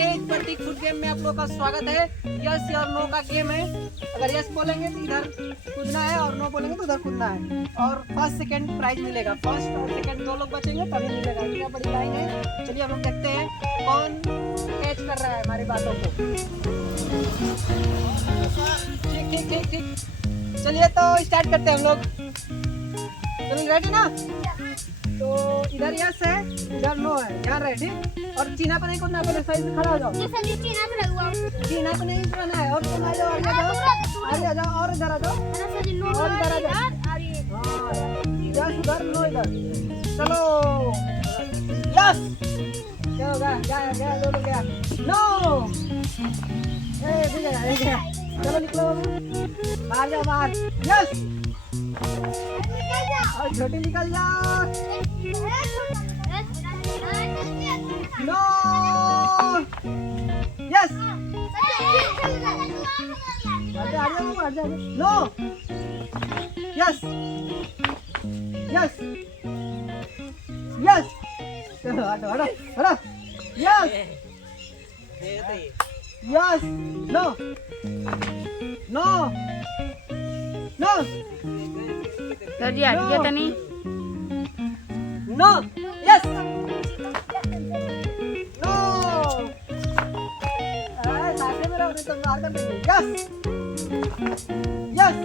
तेज प्रतीक foot game में आप लोगों का स्वागत है। यस और नो का गेम है। अगर यस बोलेंगे तो इधर कूदना है और नो बोलेंगे तो उधर कूदना है और फर्स्ट सेकंड प्राइज मिलेगा। फर्स्ट और सेकंड दो लोग बचेंगे तभी मिलेगा। इतना बड़ी लाइन है। चलिए हम लोग देखते हैं कौन कैच कर रहा है हमारी बातों को। ठीक ठीक ठीक ठीक, चलिए तो स्टार्ट करते हैं हम लोग। चलो रेडी ना? तो इधर यस है, इधर नो है। यहाँ रेडी और चीना पे नहीं कूदना, पहले सही से खड़ा हो जाओ। चीना पे नहीं कूदना है और तुम आ जाओ, आगे आ जाओ और इधर आ जाओ और इधर आ जाओ। यस उधर, नो इधर। चलो यस, क्या होगा? गया गया, दो लोग गया। नो गया। चलो निकलो बाहर, जाओ बाहर। यस और छोटी निकल जाओ। No yes, no yes yes yes, चलो हटो हटो हटो। Yes yes, no no no sir ji हट गया था नहीं। नो यस नो, साथे में रहो नहीं तो मार कर देंगे। Yes yes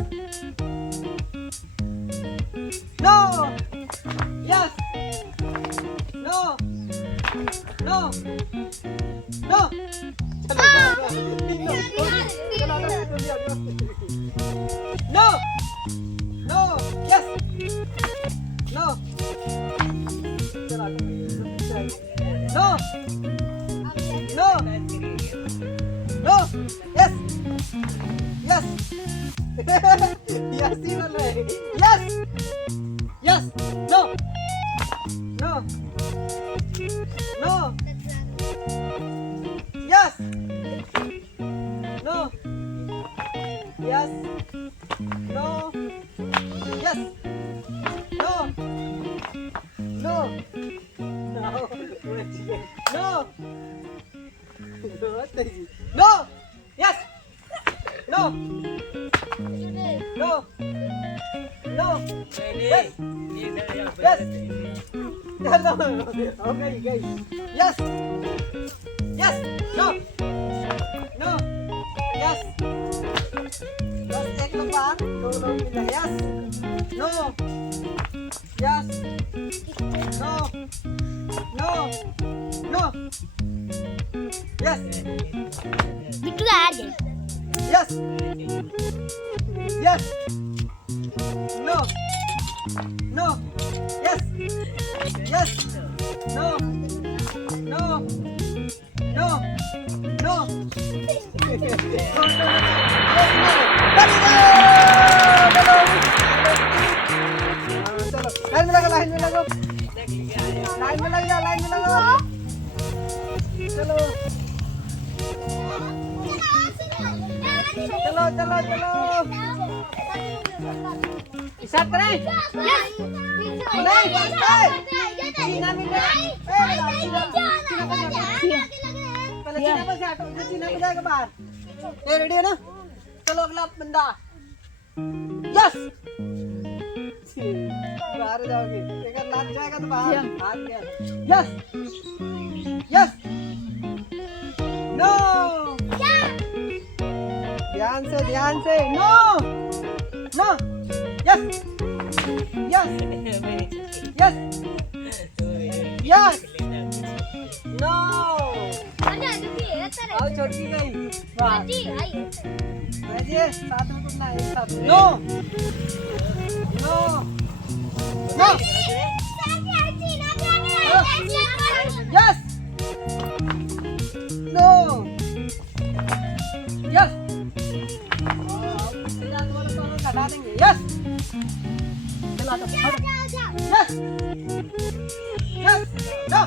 no yes no no no, no no yes no, no no no yes yes yes ही बोल रहे। Yes yes no no no yes no yes no yes no no no no yes no no no yes yes, चलो हो गई। Yes yes no no yes, बस एक लोग बाहर, दो लोग मिले। Yes no yes no no no yes Bittu आ गए। Yes yes no no yes yes no no no no, line में लगा, लाइन में लगा, लाइन में लग जा, लाइन में लगा। चलो चलो चलो चलो स्टार्ट करें। चीना में पहले चीना पर से हटो, चीना में जाएगा बाहर। ये रेडी है ना? चलो अगला बंदा। यस, बाहर जाओगे, अगर लात जाएगा तो बाहर हाथ गया। यस यस नो, ध्यान से no no yes yes yes yes no, आओ छोटी गई बाहर। साथ में कुछ ना, एक साथ। No no no yes no yes, हटा देंगे। यस चला दो, yes yes no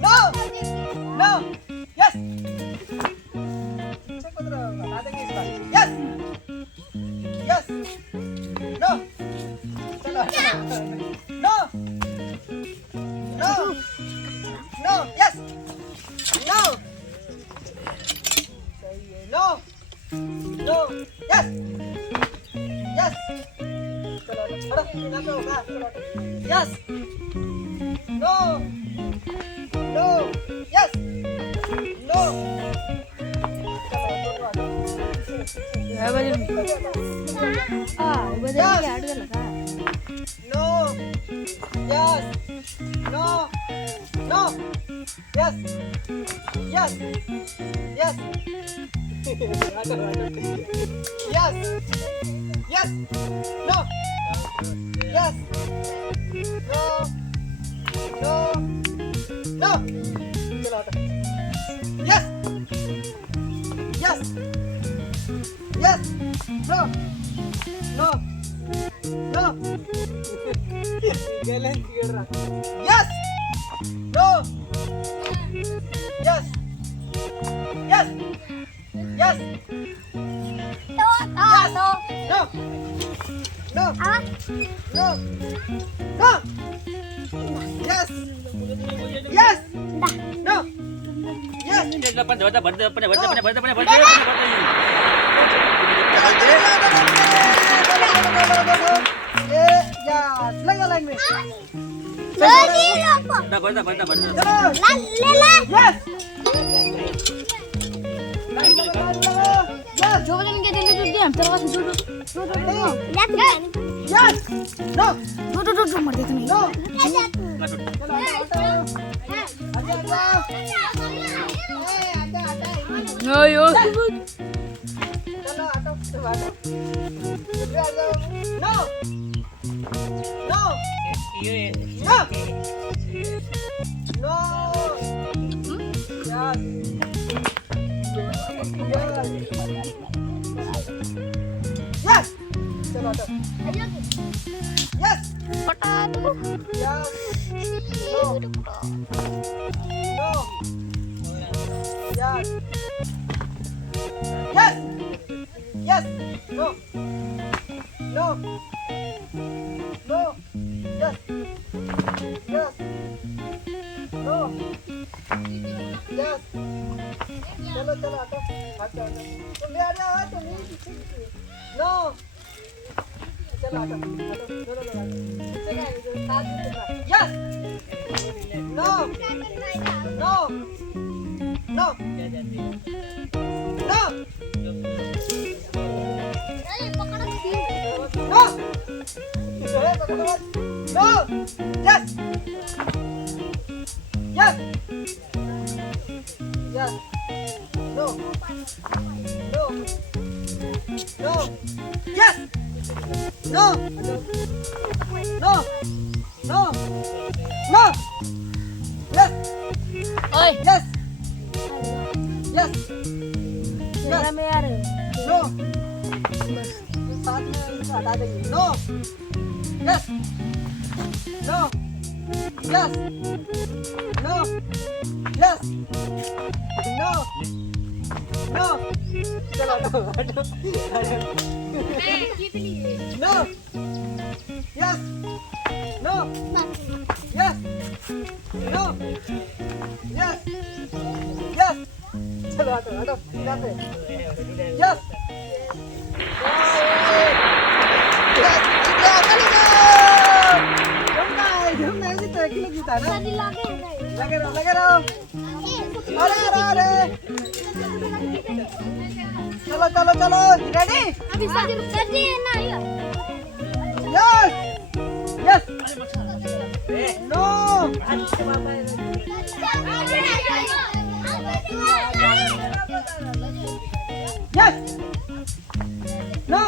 no no no yes, हटा देंगे इस बार। यस यस नो, चलो नो नो यस यस चलो हटो यहाँ पे होगा चलो yes no no yes no આ બાજુ આ બધા આડ લગા no yes no no yes yes yes yes yes no yes no no no चलो हटो yes yes yes no no no गलत कर रहा yes no yes yes yes તો no no no no no yes yes no yes ये या लगा line में લગી લોકો चलो લે લે यस જો બોલન કે દિલ્હી દૂર દે तरवा से यस नो दो मर देख नहीं नो चलो आजा आजा यो यो चलो आटो no no no no yes चलो आटो यस पटा दो yes no no yes yes yes no no no yes yes no yes चलो चलो आटो आटो तुम भी आ जाओ तुम भी नो चलो आटो आटो दोनों लोग yes no no no no No! No! Yes! Yes! Yes! No! No! No! Yes! No! No! No! No! Yes! ओए Yes! Yes! जरा में यार No! साथ में इनको हटा देंगे no yes no yes no yes no no चलो हटो no yes no yes no yes yes चलो हटो हटो यहाँ पे यस शादी लागे लगे रहो अरे चलो चलो चलो रेडी अभी शादी ना yes yes no yes no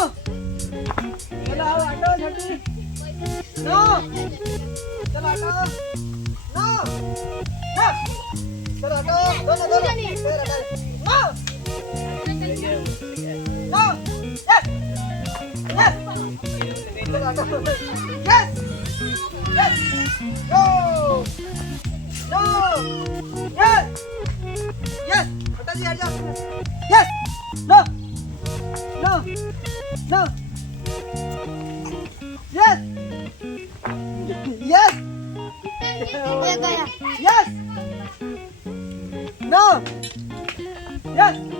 चलो आओ ऑटो झटी नो चलो ऑटो नो यस चलो ऑटो दोनों नो नो यस यस चलो ऑटो yes yes no no yes yes हटा जी हट जाओ yes no no no yes yes yes no yes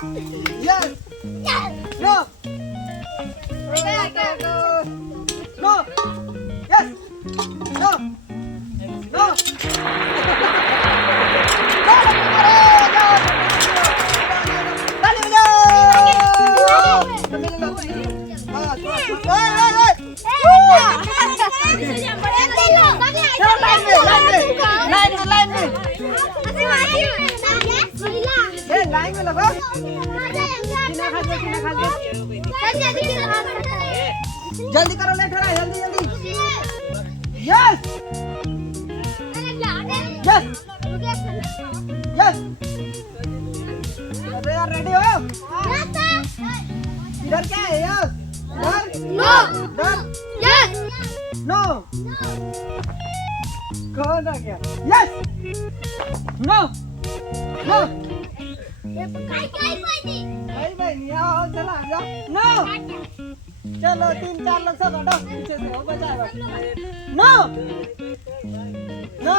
Yes. No. No. Yes. No. No. Line में लगो जल्दी करो लेट हो रहा है जल्दी जल्दी यस यस यस अरे यार रेडी हो इधर क्या है यस इधर नो कौन आ गया यस नो नो भाई नहीं आओ चला आ जाओ नो चलो 3-4 लोग सब हटो पीछे से हो बचाएगा no no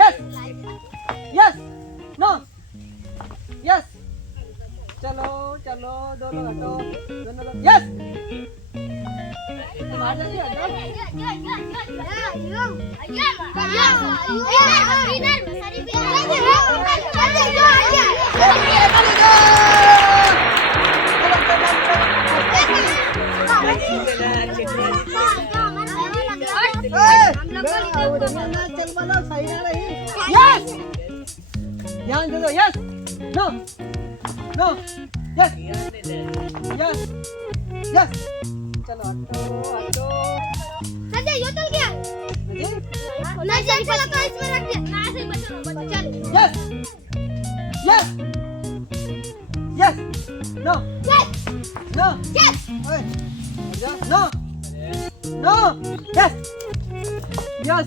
yes yes no yes चलो चलो दोनों हटो दोनों लोग यस मार जल्दी हटो चल बोलो सही ना रही यस ध्यान दे दो yes no no yes yes yes चलो हटो हटो संजय ये चल गया जी ना चल चला तो इसमें रख दे ना से बचो चल yes yes yes no yes no yes ओए no no yes yes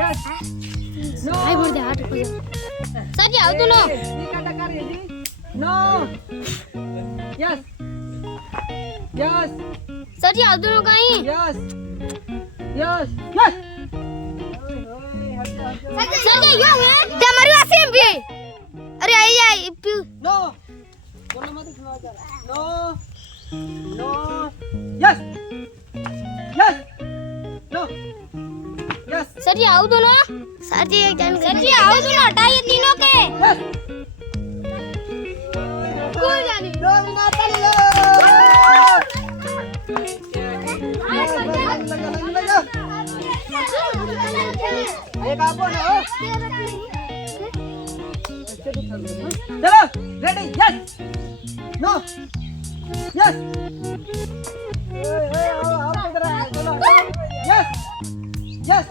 yes no आई बोल दे हट संजय आओ तो नो काटा कर ये जी नो यस यस संजय आओ दोनों कहीं यस यस यस संजय यो है તમારું આ સેમ भी अरे आई आई नो बोलो मत सुनाओ जरा no no yes yes no yes Sanjay आओ दोनों संजय एक जन संजय आओ दोनों हटाइए तीनों के यस कोई जाने दो मिनट चलिए लगा एक आपो ना चलो रेडी यस नो यस आप इधर आए चलो yes yes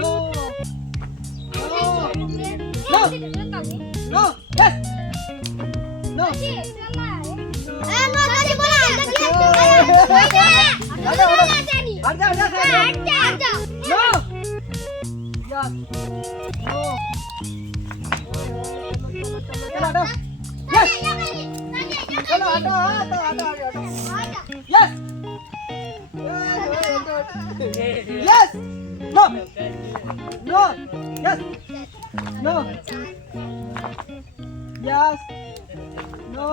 no no no no yes no हट जा नो यस नो चलो यस चलो हटो हटो yes yes no no yes no yes no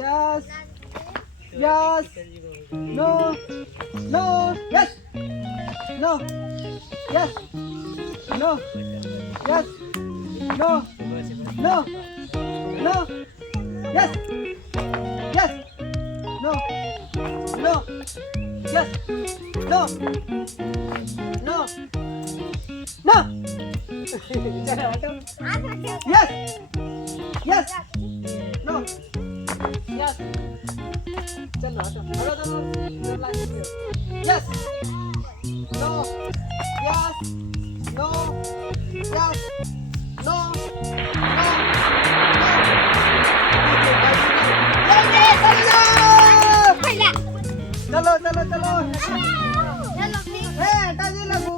yes yes no no yes no yes no yes no no no yes yes no no yes no no no yes yes no yes चलो हटो हटो दोनों yes no yes no yes no चलो चलो चलो हटा जी लगू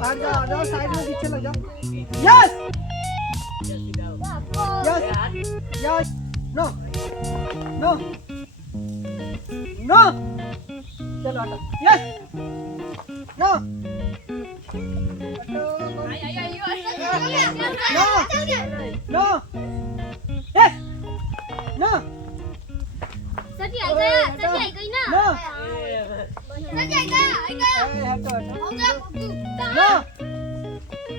हट जाओ साइड में पीछे लग जाओ yes yes yes no no no चलो हटो yes no no yes no सटी आई गया ना नो सटी आई गया हटो हो गया नो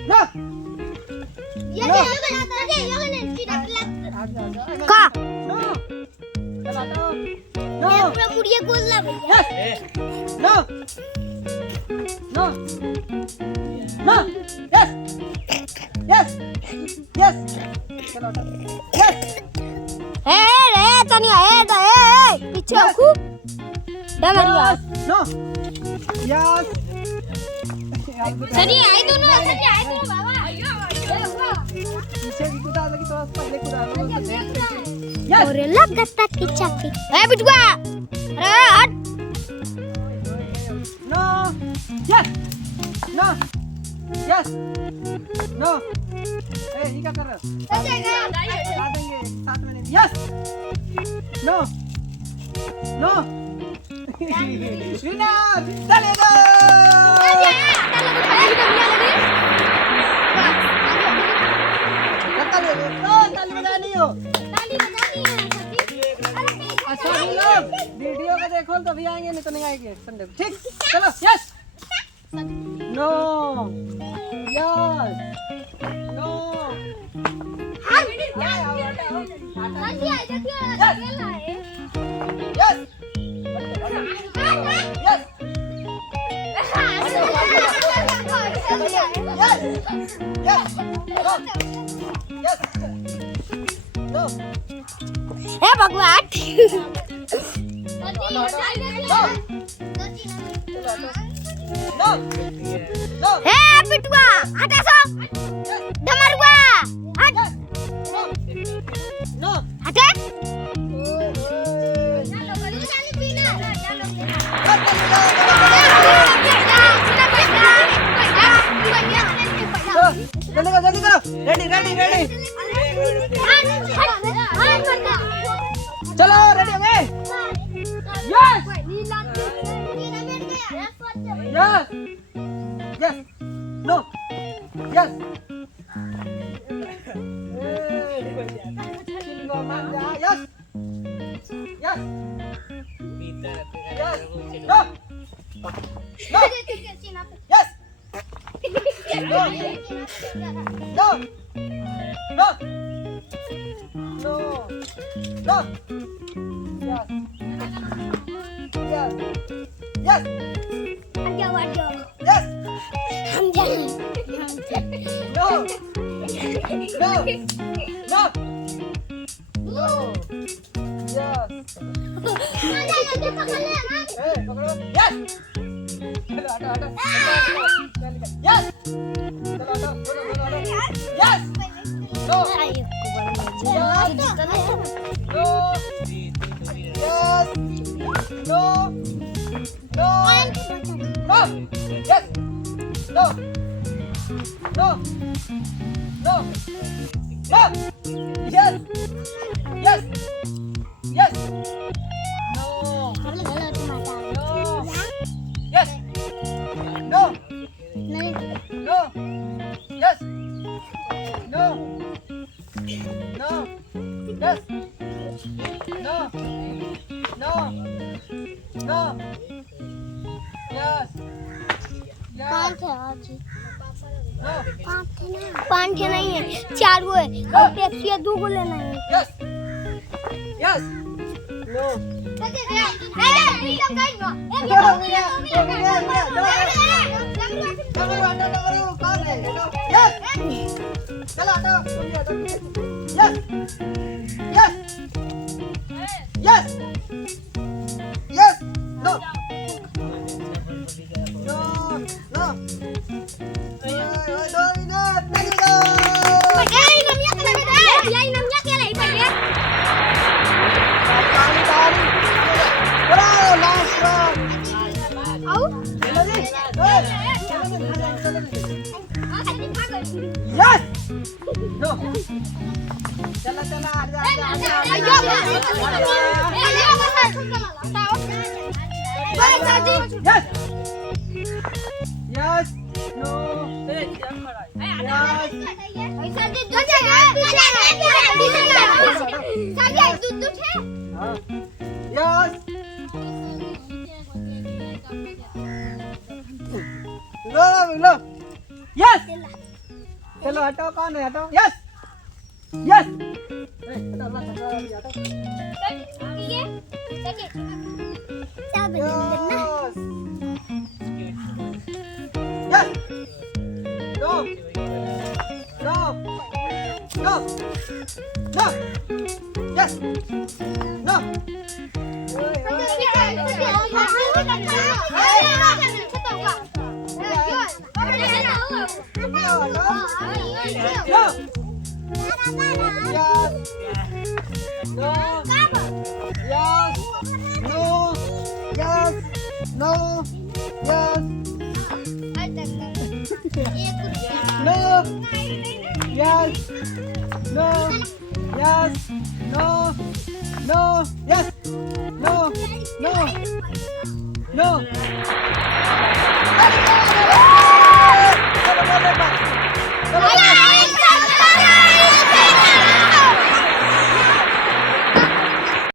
नो ये का नो चला तो नो पूरा मुड़िया गोल ला भैया no no no yes yes yes चलो यस रे तनिया पीछे आखू डमरिया नो यस सटी आई दोनों बाबा पीछे कूदा लगी तो पहले कूदा यस और लगता कि चाकी ए बिटुआ अरे हट no yes no yes no ए ये क्या कर रहा है बता देंगे 7 minute yes no no Reena चले दो ताली बजानी हो अच्छा हम लोग वीडियो को देखो तो भी आएंगे नहीं तो नहीं आएंगे संडे को ठीक चलो yes no yes no yes yes no हे भगवान नो नो हे बिटुआ हटा सो डमरुआ हट नो हटे जल्दी करो रेडी रेडी रेडी चलो रेडी हो गए yes yes yes no yes yes yes no no yes no no no no no yes yes yes yes हम जाएं no no no no yes ए पकड़ो यस चलो हटो हटो यस चलो हटो बोलो yes no no yes no no no yes no no no no yes yes yes no no yes no no yes no no yes no no no yes पांच नहीं है 4 वो है और पेप्सी 2 को लेना है यस यस नो चलो हटो yes yes yes yes no no no 2 मिनट नहीं दो bro last round चलो जी यस नो चला चला यस यस No. Yes. हाँ. Yes. लो. Yes. चलो हटो, कौन है हटो? Yes. Yes. हटो, हटो. Yes. No. No. No. No. Yes. No. No. Yes. No. Yes. No. Yes. No. Yes. No. Yes. No. Yes. No. No. Yes. No. No. No.